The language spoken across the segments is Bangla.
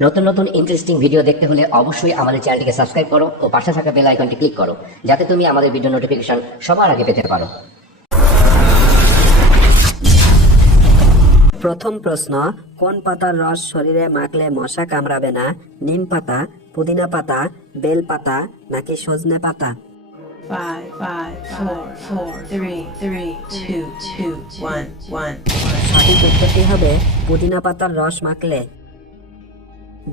নতুন নতুন ইন্টারেস্টিং ভিডিও দেখতে হলে অবশ্যই আমাদের চ্যানেলটিকে সাবস্ক্রাইব করো ও পাশে থাকা বেল আইকনটি ক্লিক করো যাতে তুমি আমাদের ভিডিও নোটিফিকেশন সবার আগে পেতে পারো। প্রথম প্রশ্ন কোন পাতার রস শরীরে মাখলে মশা কামড়াবে না? নিম পাতা পুদিনা পাতা বেল পাতা নাকি সজনে পাতা. সঠিক উত্তরটি হবে পুদিনা পাতার রস মাখলে।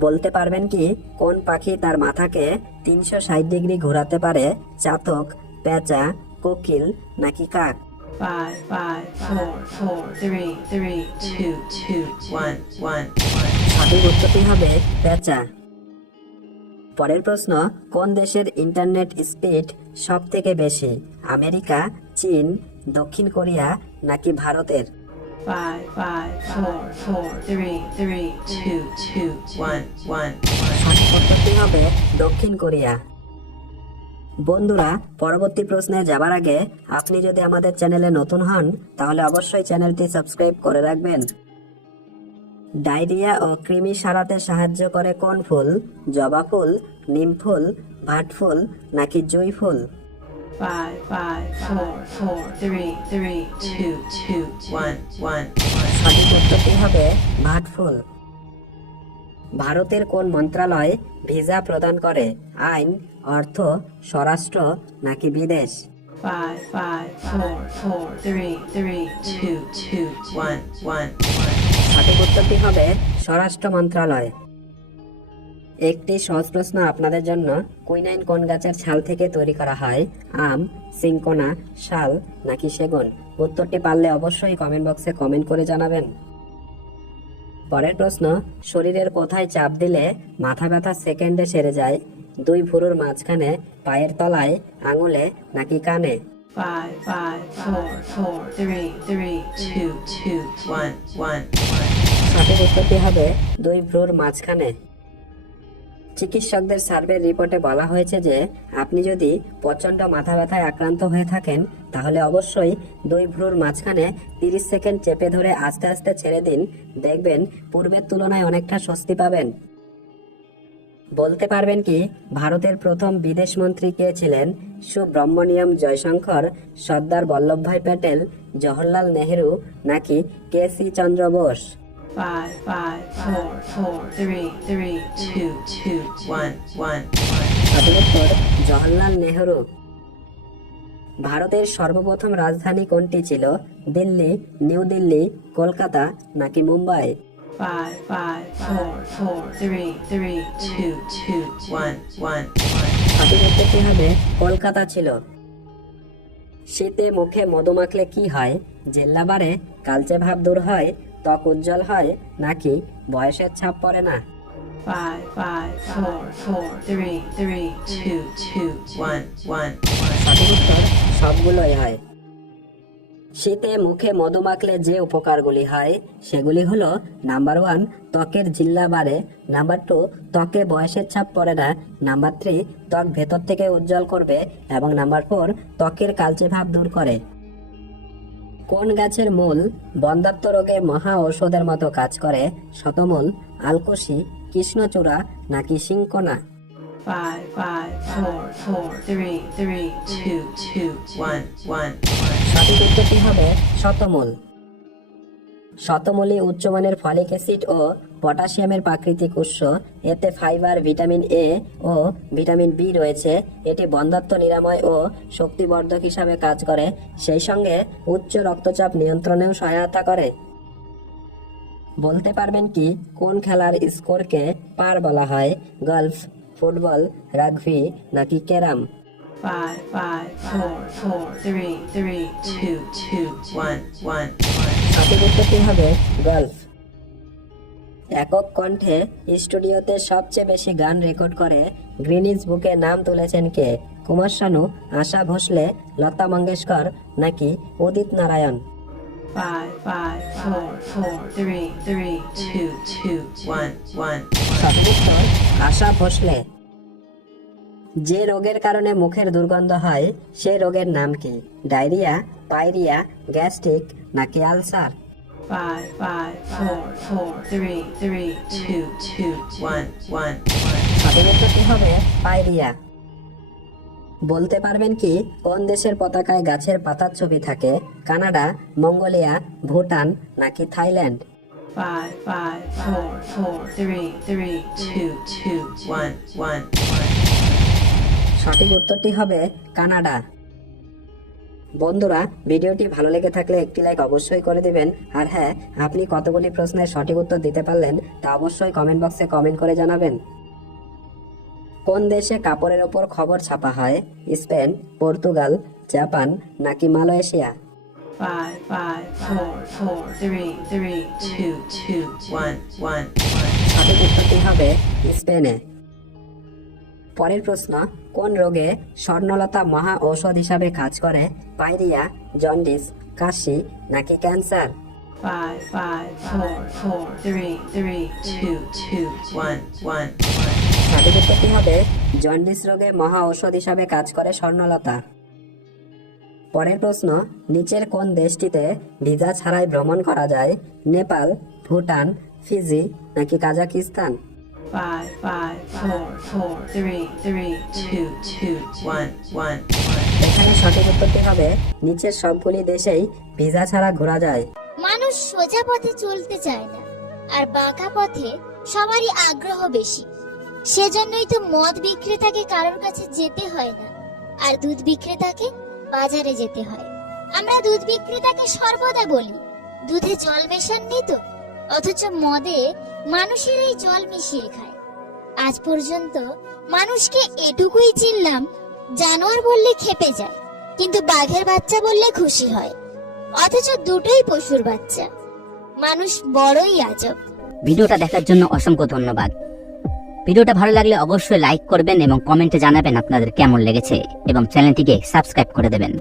বলতে পারবেন কি কোন পাখি তার মাথাকে তিনশো ষাট ডিগ্রি ঘোরাতে পারে? চাতক পেঁচা কোকিল নাকি কাক? Five, five, four, four, three, three, two, two, one, one. সঠিক উত্তরটি হবে পেঁচা। পরের প্রশ্ন কোন দেশের ইন্টারনেট স্পিড সব থেকে বেশি? আমেরিকা চীন দক্ষিণ কোরিয়া নাকি ভারতের? Five, five, four, four, three, three, two, two, one, one. সঠিক হবে দক্ষিণ কোরিয়া। বন্ধুরা পরবর্তী প্রশ্নে যাবার আগে আপনি যদি আমাদের চ্যানেলে নতুন হন তাহলে অবশ্যই চ্যানেলটি সাবস্ক্রাইব করে রাখবেন। ডায়রিয়া ও কৃমি সারাতে সাহায্য করে কোন ফুল? জবা ফুল নিম ফুল ভাট ফুল নাকি জুঁই ফুল? ভারতের কোন মন্ত্রালয় ভিসা প্রদান করে? আইন অর্থ স্বরাষ্ট্র নাকি বিদেশ? সঠিক উত্তরটি হবে স্বরাষ্ট্র মন্ত্রালয় একটি সহজ প্রশ্ন আপনাদের জন্য। কুইনাইন কোন গাছের ছাল থেকে তৈরি করা হয়? আম সিঙ্কোনা শাল নাকি সেগুন? উত্তরটি পারলে অবশ্যই কমেন্ট বক্সে কমেন্ট করে জানাবেন। পরের প্রশ্ন শরীরের কোথায় চাপ দিলে মাথা ব্যথা সেকেন্ডে সেরে যায়? দুই ভুরুর মাঝখানে পায়ের তলায় আঙুলে নাকি কানে? Five, five, four, four, three, three, two, two, one, one. সঠিক উত্তরটি হবে দুই ভ্রুর মাঝখানে। চিকিৎসকদের সার্ভে রিপোর্টে বলা হয়েছে যে, আপনি যদি প্রচণ্ড মাথা ব্যথায় আক্রান্ত হয়ে থাকেন, তাহলে অবশ্যই দুই ভ্রুর মাঝখানে তিরিশ সেকেন্ড চেপে ধরে আস্তে আস্তে ছেড়ে দিন। দেখবেন পূর্বের তুলনায় অনেকটা স্বস্তি পাবেন। বলতে পারবেন কি, ভারতের প্রথম বিদেশ মন্ত্রী কে ছিলেন? সুব্রহ্মণ্যম জয়শঙ্কর, সর্দার বল্লভভাই প্যাটেল, জওহরলাল নেহেরু নাকি K C Chandra Bose? Five, five, four, four, three, three, two, two, one, one. সঠিক উত্তর জওহরলাল নেহরু। ভারতের সর্বপ্রথম রাজধানী কোনটি ছিল? দিল্লি নিউ দিল্লি কলকাতা নাকি Mumbai? Five, five, four, four, three, three, two, two, one, one. উত্তরটি হবে কলকাতা ছিল? শীতে মুখে মধু মাখলে কি হয়? জেল্লা বাড়ে কালচে ভাব দূর হয়। ত্বক উজ্জ্বল হয় নাকি বয়সের ছাপ পড়ে না? Five, five, four, four, three, three, two, two, one, one. সঠিক উত্তর সবগুলোই হয়। শীতে মুখে মধু মাখলে যে উপকারগুলি হয় সেগুলি হলো নাম্বার ওয়ান ত্বকের জিল্লা বাড়ে নাম্বার টু ত্বকে বয়সের ছাপ পড়ে না নাম্বার থ্রি ত্বক ভেতর থেকে উজ্জ্বল করবে এবং নাম্বার ফোর ত্বকের কালচে ভাব দূর করে। কোন গাছের মূল বন্ধাত্ম রোগে মহা ঔষধের মতো কাজ করে শতমূল আলকুশি কৃষ্ণচূড়া নাকি সিংকোনা. সঠিক উত্তরটি হবে শতমূল শতমূলী উচ্চমানের ফলিক অ্যাসিড ও পটাশিয়ামের প্রাকৃতিক উৎস। এতে ফাইবার, ভিটামিন এ ও ভিটামিন বি রয়েছে। এটি বন্ধাত্ম নিরাময় ও শক্তিবর্ধক হিসাবে কাজ করে। সেই সঙ্গে উচ্চ রক্তচাপ নিয়ন্ত্রণেও সহায়তা করে। বলতে পারবেন কি, কোন খেলার স্কোরকে পার বলা হয়? গলফ, ফুটবল, রাগবি নাকি carrom? Five, five, four, four, three, three, two, two, one, one. সঠিক হবে গল্ফ একক কণ্ঠে স্টুডিওতে সবচেয়ে বেশি গান রেকর্ড করে গ্রিনিজ বুকে নাম তুলেছেন কে কুমার শানু আশা ভোসলে লতা মঙ্গেশকর নাকি Udit Narayan Five, five, four, four, three, three, two, two, one, one. সঠিক উত্তর আশা ভোসলে যে রোগের কারণে মুখের দুর্গন্ধ হয় সেই রোগের নাম কি? ডায়রিয়া পাইরিয়া গ্যাস্ট্রিক নাকি ulcer? Five, five, four, four, three, three, two, two, one, one, one. সঠিক উত্তরটি হবে? পাইরিয়া বলতে পারবেন কি কোন দেশের পতাকায় গাছের পাতার ছবি থাকে? কানাডা মঙ্গোলিয়া ভুটান নাকি Thailand? Five, five, four, four, three, three, two, two, one, one, one. সঠিক উত্তরটি হবে কানাডা। বন্ধুরা ভিডিওটি ভালো লেগে থাকলে একটি লাইক অবশ্যই করে দিবেন। আর হ্যাঁ আপনি কতগুলি প্রশ্নের সঠিক উত্তর দিতে পারলেন তা অবশ্যই কমেন্ট বক্সে কমেন্ট করে জানাবেন। কোন দেশে কাপড়ের ওপর খবর ছাপা হয়? স্পেন পর্তুগাল জাপান নাকি Malaysia? Five, five, four, four, three, three, two, two, one, one, one. সঠিক উত্তরটি হবে স্পেনে। পরের প্রশ্ন কোন রোগে স্বর্ণলতা মহা ঔষধ হিসাবে কাজ করে? পাইরিয়া জন্ডিস কাশি নাকি cancer? Five, five, four, four, three, three, two, two, one, one, one. হবে জন্ডিস রোগে মহা ঔষধ হিসাবে কাজ করে স্বর্ণলতা। পরের প্রশ্ন নিচের কোন দেশটিতে ভিসা ছাড়াই ভ্রমণ করা যায়? নেপাল ভুটান ফিজি নাকি Kazakhstan? Five, five, four, four, three, three, two, two, one, one. এখানে সঠিক উত্তরটি হবে? নিচের সবগুলি দেশেই ভিসা ছাড়া ঘোরা যায়। মানুষ সোজা পথে চলতে চায় না আর বাঁকা পথে সবারই আগ্রহ বেশি। সেজন্যই তো মদ বিক্রেতাকে কারোর কাছে যেতে হয় না আর দুধ বিক্রেতাকে বাজারে যেতে হয়। আমরা দুধ বিক্রেতাকে সর্বদা বলি দুধে জল মেশাননি তো অথচ মদে মানুষেরাই জল মিশিয়ে খায়। আজ পর্যন্ত মানুষকে এটুকুই চিনলাম, জানোয়ার বললে খেপে যায়, কিন্তু বাঘের বাচ্চা বললে খুশি হয়। অথচ দুটোই পশুর বাচ্চা। মানুষ বড়ই আজব। ভিডিওটা দেখার জন্য অসংখ্য ধন্যবাদ। ভিডিওটা ভালো লাগলে অবশ্যই লাইক করবেন এবং কমেন্টে জানাবেন আপনাদের কেমন লেগেছে এবং চ্যানেলটিকে সাবস্ক্রাইব করে দেবেন।